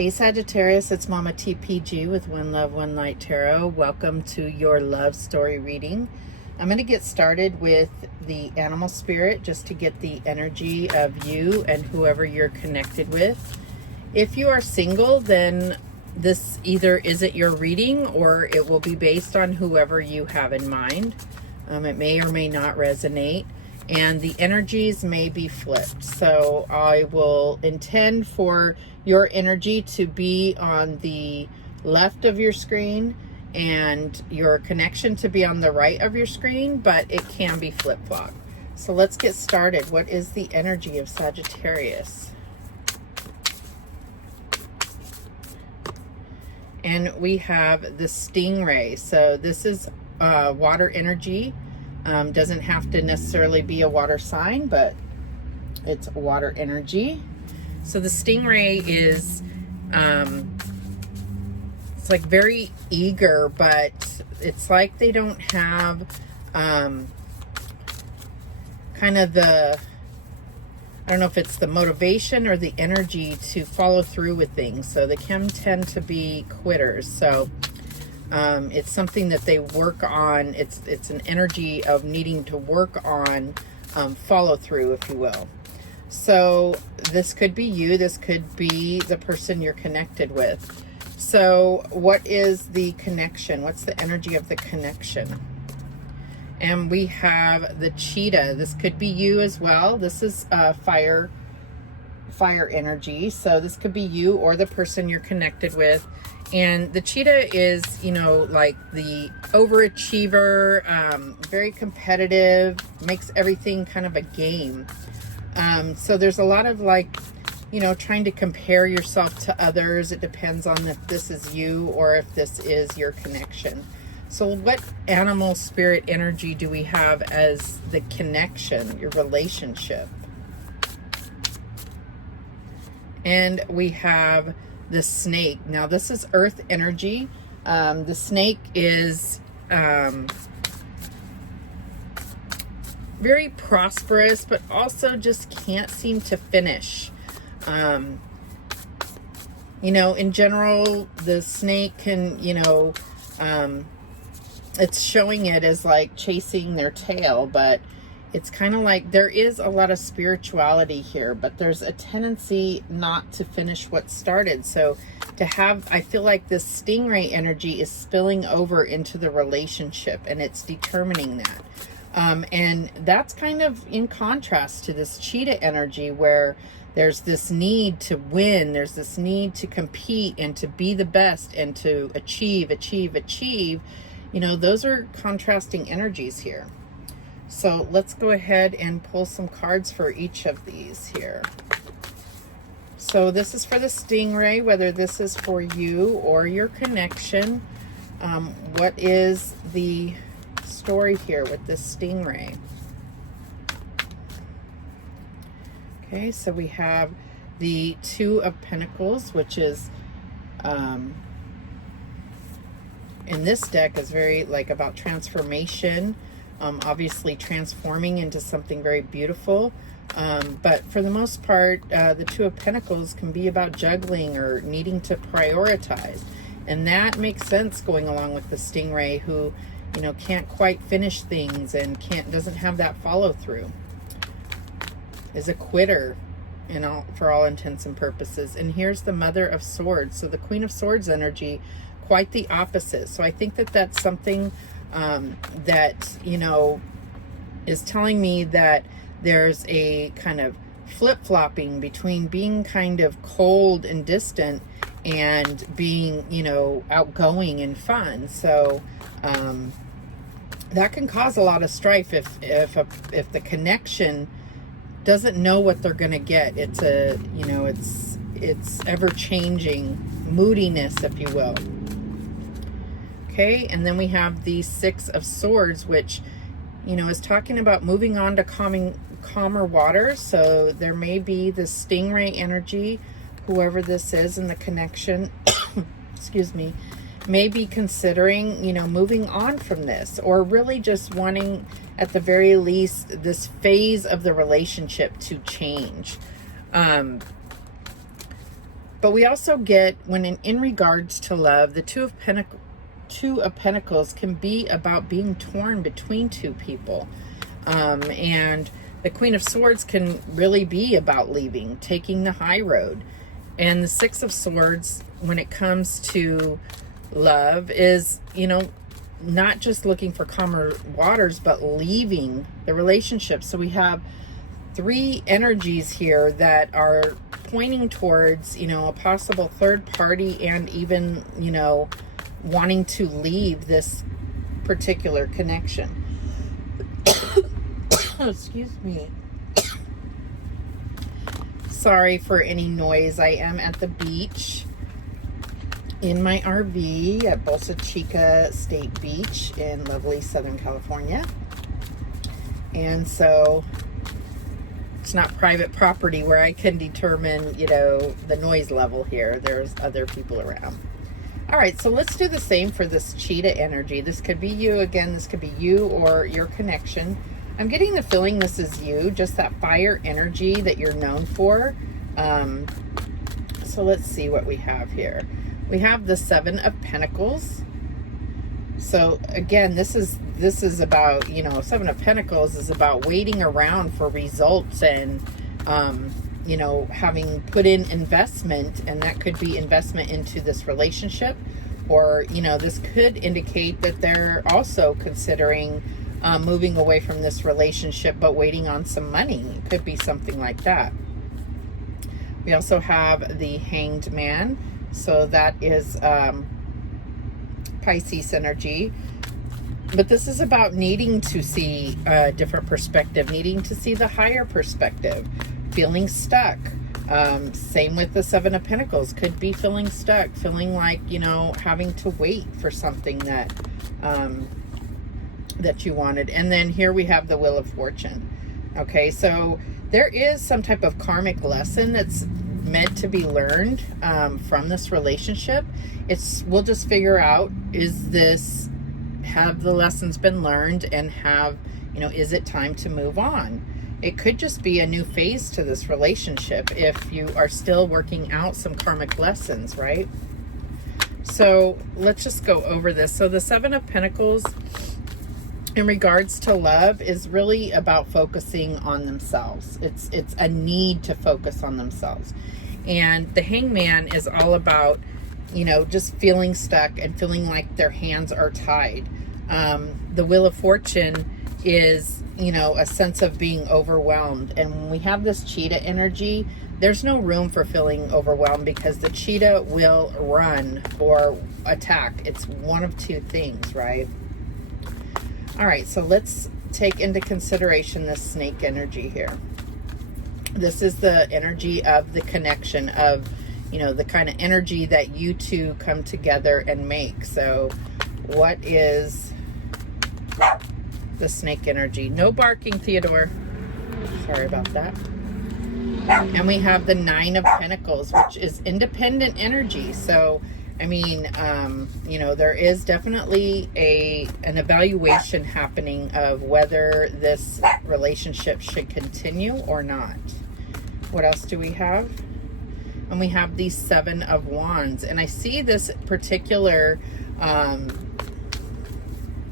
Hey Sagittarius, it's Mama TPG with One Love, One Light Tarot. Welcome to your love story reading. I'm going to get started with the animal spirit just to get the energy of you and whoever you're connected with. If you are single, then this either isn't your reading or it will be based on whoever you have in mind. It may or may not resonate. And the energies may be flipped. So I will intend for your energy to be on the left of your screen and your connection to be on the right of your screen, but it can be flip-flop. So let's get started. What is the energy of Sagittarius? And we have the stingray. So this is water energy. Doesn't have to necessarily be a water sign, but it's water energy. So the stingray is, it's like very eager, but it's like they don't have kind of the, I don't know if it's the motivation or the energy to follow through with things. So they can tend to be quitters. So it's something that they work on. It's an energy of needing to work on follow through, if you will. So this could be you. This could be the person you're connected with. So what is the connection? What's the energy of the connection? And we have the cheetah. This could be you as well. This is fire energy. So this could be you or the person you're connected with. And the cheetah is, you know, like the overachiever, very competitive, makes everything kind of a game. So there's a lot of like, you know, trying to compare yourself to others. It depends on if this is you or if this is your connection. So what animal spirit energy do we have as the connection, your relationship? And we have the snake. Now this is earth energy. The snake is very prosperous, but also just can't seem to finish. You know, in general, the snake can, you know, it's showing it as like chasing their tail, but it's kind of like there is a lot of spirituality here, but there's a tendency not to finish what started. So to have, I feel like this stingray energy is spilling over into the relationship and it's determining that. And that's kind of in contrast to this cheetah energy where there's this need to win. There's this need to compete and to be the best and to achieve. You know, those are contrasting energies here. So let's go ahead and pull some cards for each of these here. So this is for the stingray, whether this is for you or your connection. What is the story here with this stingray? Okay, so we have the Two of Pentacles, which is, in this deck is very like about transformation. Obviously transforming into something very beautiful. But for the most part, the Two of Pentacles can be about juggling or needing to prioritize. And that makes sense going along with the stingray who, you know, can't quite finish things and doesn't have that follow through. Is a quitter for all intents and purposes. And here's the Mother of Swords. So the Queen of Swords energy, quite the opposite. So I think that that's something that, you know, is telling me that there's a kind of flip-flopping between being kind of cold and distant and being, you know, outgoing and fun. So that can cause a lot of strife if the connection doesn't know what they're going to get. It's a, you know, it's ever-changing moodiness, if you will. Okay, and then we have the Six of Swords, which, you know, is talking about moving on to calmer waters. So there may be the stingray energy, whoever this is in the connection, excuse me, may be considering, you know, moving on from this, or really just wanting, at the very least, this phase of the relationship to change. But we also get, when in regards to love, the Two of Pentacles can be about being torn between two people. And the Queen of Swords can really be about leaving, taking the high road. And the Six of Swords, when it comes to love, is, you know, not just looking for calmer waters, but leaving the relationship. So we have three energies here that are pointing towards, you know, a possible third party, and even, you know, wanting to leave this particular connection. Excuse me. Sorry for any noise. I am at the beach in my RV at Bolsa Chica State Beach in lovely Southern California. And so it's not private property where I can determine, you know, the noise level here. There's other people around. All right, so let's do the same for this cheetah energy. This could be you again. This could be you or your connection. I'm getting the feeling this is you, just that fire energy that you're known for. So let's see what we have here. We have the Seven of Pentacles. So again, this is about, you know, Seven of Pentacles is about waiting around for results and, you know, having put in investment, and that could be investment into this relationship, or, you know, this could indicate that they're also considering moving away from this relationship, but waiting on some money. It could be something like that. We also have the Hanged Man. So that is Pisces energy. But this is about needing to see a different perspective, needing to see the higher perspective, feeling stuck. Same with the Seven of Pentacles. Could be feeling stuck, feeling like, you know, having to wait for something that that you wanted. And then here we have the Wheel of Fortune. Okay, so there is some type of karmic lesson that's meant to be learned from this relationship. We'll just figure out, have the lessons been learned, and you know, is it time to move on? It could just be a new phase to this relationship if you are still working out some karmic lessons, right? So let's just go over this. So the Seven of Pentacles, in regards to love, is really about focusing on themselves. It's a need to focus on themselves. And the Hangman is all about, you know, just feeling stuck and feeling like their hands are tied. The Wheel of Fortune is, you know, a sense of being overwhelmed. And when we have this cheetah energy, there's no room for feeling overwhelmed, because the cheetah will run or attack. It's one of two things, right? All right, so let's take into consideration this snake energy here. This is the energy of the connection, of, you know, the kind of energy that you two come together and make. So what is the snake energy? No barking, Theodore. Sorry about that. And we have the Nine of Pentacles, which is independent energy. So I mean, you know, there is definitely an evaluation happening of whether this relationship should continue or not. What else do we have? And we have the Seven of Wands. And I see this particular,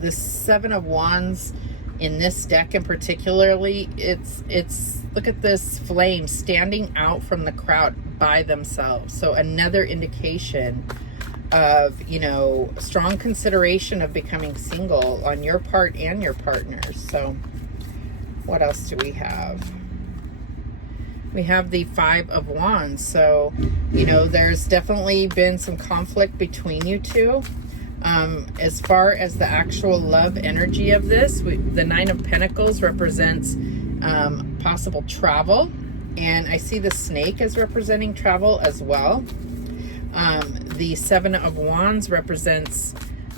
the Seven of Wands in this deck in particularly, it's look at this flame standing out from the crowd by themselves. So another indication of, you know, strong consideration of becoming single on your part and your partner's. So what else do we have? We have the Five of Wands. So, you know, there's definitely been some conflict between you two. As far as the actual love energy of this, the Nine of Pentacles represents possible travel. And I see the snake as representing travel as well. The Seven of Wands represents,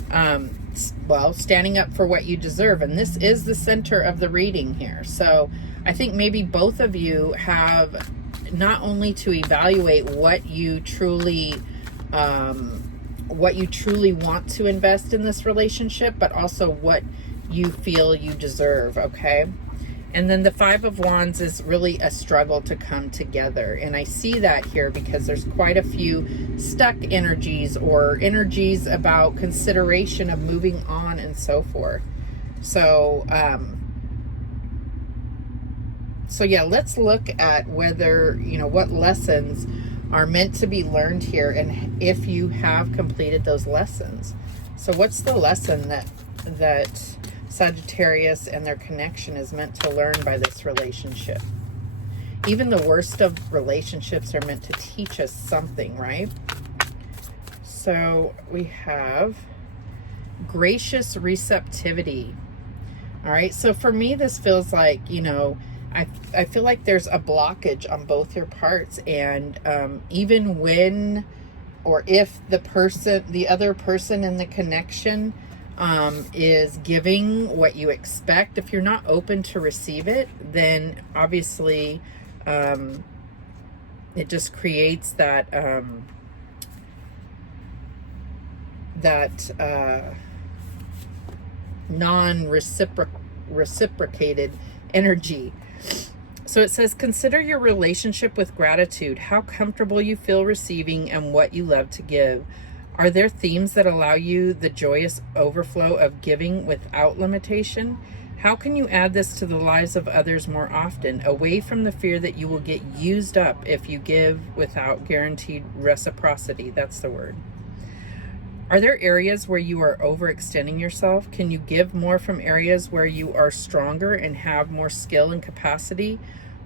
well, standing up for what you deserve. And this is the center of the reading here. So I think maybe both of you have not only to evaluate what you truly want to invest in this relationship, but also what you feel you deserve, okay? And then the Five of Wands is really a struggle to come together. And I see that here because there's quite a few stuck energies or energies about consideration of moving on and so forth. So, so yeah, let's look at whether, you know, what lessons are meant to be learned here and if you have completed those lessons. So what's the lesson that Sagittarius and their connection is meant to learn by this relationship? Even the worst of relationships are meant to teach us something, right? So we have gracious receptivity. All right, so for me, this feels like, you know, I feel like there's a blockage on both your parts, and even when or if the other person in the connection is giving what you expect, if you're not open to receive it, then obviously it just creates that non-reciprocated energy. So it says, consider your relationship with gratitude, how comfortable you feel receiving and what you love to give. Are there themes that allow you the joyous overflow of giving without limitation? How can you add this to the lives of others more often, away from the fear that you will get used up if you give without guaranteed reciprocity? That's the word. Are there areas where you are overextending yourself? Can you give more from areas where you are stronger and have more skill and capacity?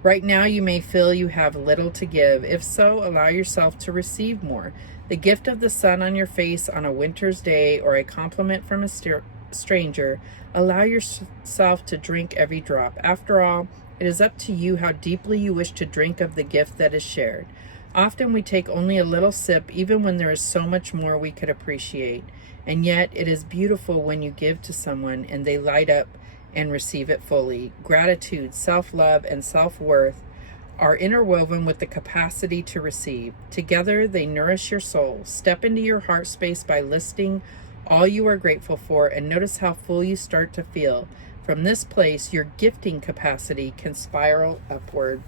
Right now, you may feel you have little to give. If so, allow yourself to receive more. The gift of the sun on your face on a winter's day or a compliment from a stranger, allow yourself to drink every drop. After all, it is up to you how deeply you wish to drink of the gift that is shared. Often we take only a little sip, even when there is so much more we could appreciate. And yet it is beautiful when you give to someone and they light up and receive it fully. Gratitude, self-love, and self-worth are interwoven with the capacity to receive. Together, they nourish your soul. Step into your heart space by listing all you are grateful for and notice how full you start to feel. From this place, your gifting capacity can spiral upward.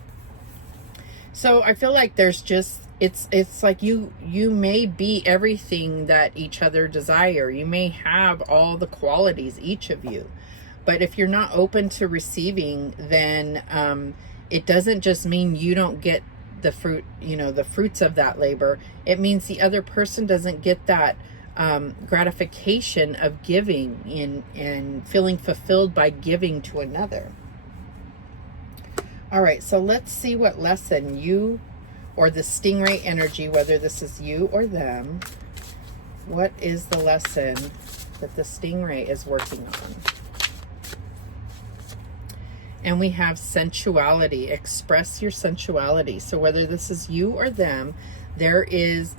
So I feel like there's just, it's like you may be everything that each other desire. You may have all the qualities, each of you. But if you're not open to receiving, then it doesn't just mean you don't get the fruit, you know, the fruits of that labor. It means the other person doesn't get that gratification of giving and feeling fulfilled by giving to another. All right, so let's see what lesson you or the stingray energy, whether this is you or them, what is the lesson that the stingray is working on? And we have sensuality. Express your sensuality. So whether this is you or them, there is,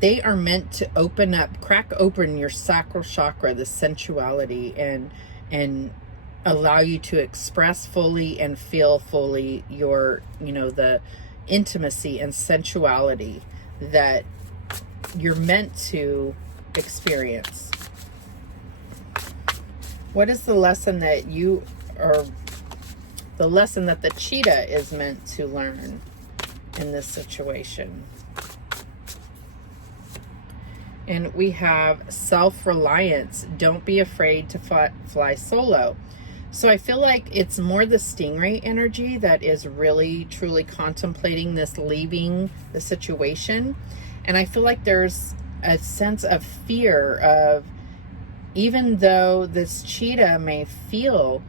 they are meant to open up, crack open your sacral chakra, the sensuality, and allow you to express fully and feel fully your, you know, the intimacy and sensuality that you're meant to experience. What is the lesson that you, or the lesson that the cheetah is meant to learn in this situation? And we have self-reliance. Don't be afraid to fly solo. So I feel like it's more the stingray energy that is really truly contemplating this leaving the situation. And I feel like there's a sense of fear of, even though this cheetah may feel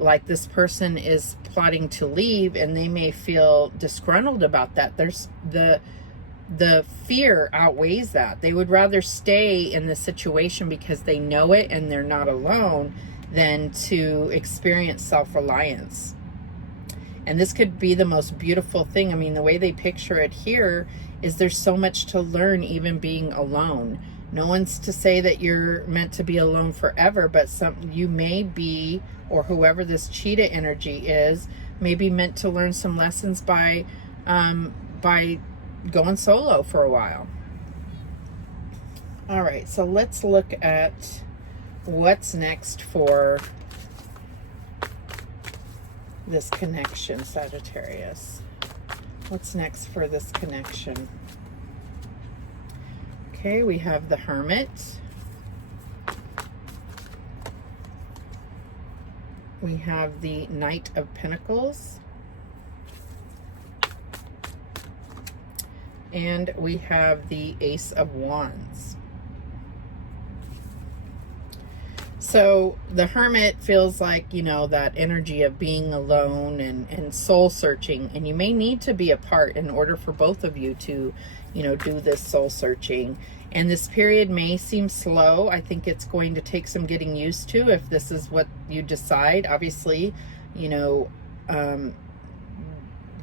like this person is plotting to leave and they may feel disgruntled about that, there's the fear outweighs that. They would rather stay in the situation because they know it and they're not alone than to experience self-reliance. And this could be the most beautiful thing. I mean, the way they picture it here is there's so much to learn even being alone. No one's to say that you're meant to be alone forever, but you may be, or whoever this cheetah energy is, may be meant to learn some lessons by going solo for a while. All right, so let's look at what's next for this connection, Sagittarius? What's next for this connection? Okay, we have the Hermit. We have the Knight of Pentacles. And we have the Ace of Wands. So the Hermit feels like, you know, that energy of being alone and soul searching. And you may need to be apart in order for both of you to, you know, do this soul searching. And this period may seem slow. I think it's going to take some getting used to if this is what you decide. Obviously, you know,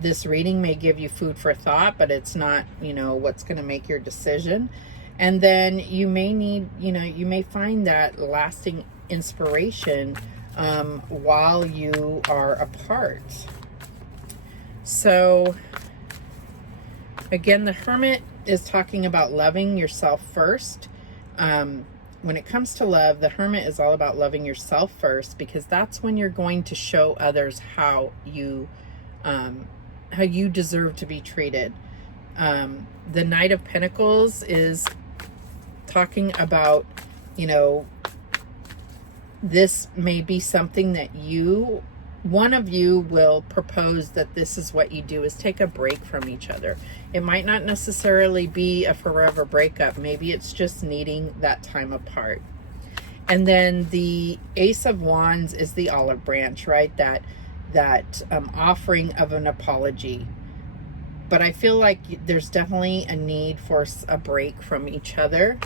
this reading may give you food for thought, but it's not, you know, what's going to make your decision. And then you may need, you know, you may find that lasting inspiration while you are apart. So again, the Hermit is talking about loving yourself first. When it comes to love, the Hermit is all about loving yourself first, because that's when you're going to show others how you deserve to be treated. The Knight of Pentacles is talking about, you know, this may be something that one of you will propose that this is what you do, is take a break from each other. It might not necessarily be a forever breakup. Maybe it's just needing that time apart. And then the Ace of Wands is the olive branch, right? That offering of an apology. But I feel like there's definitely a need for a break from each other.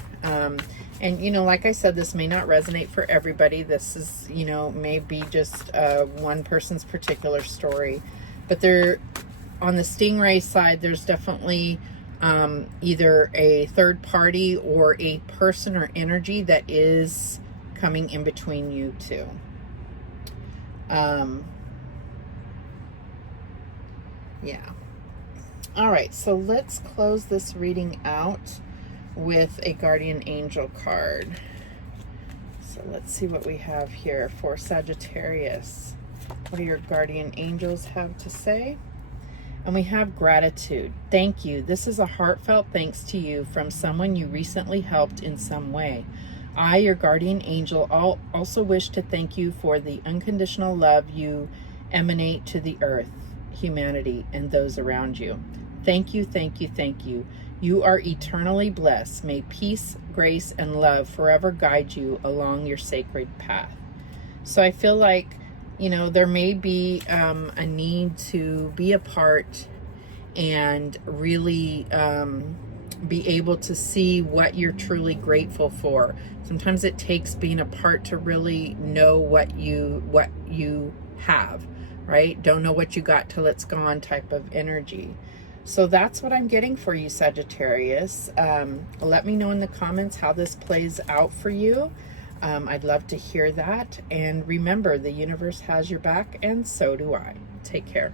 And, you know, like I said, this may not resonate for everybody. This is, you know, maybe just one person's particular story. But on the Stingray side, there's definitely either a third party or a person or energy that is coming in between you two. Yeah. All right, so let's close this reading out with a guardian angel card. So let's see what we have here for Sagittarius. What do your guardian angels have to say? And we have gratitude. Thank you. This is a heartfelt thanks to you from someone you recently helped in some way. I, your guardian angel, also wish to thank you for the unconditional love you emanate to the earth, humanity, and those around you. Thank you, thank you, thank you. You are eternally blessed. May peace, grace, and love forever guide you along your sacred path. So I feel like, you know, there may be a need to be apart and really be able to see what you're truly grateful for. Sometimes it takes being apart to really know what you have, right? Don't know what you got till it's gone type of energy. So that's what I'm getting for you, Sagittarius. Let me know in the comments how this plays out for you. I'd love to hear that. And remember, the universe has your back, and so do I. Take care.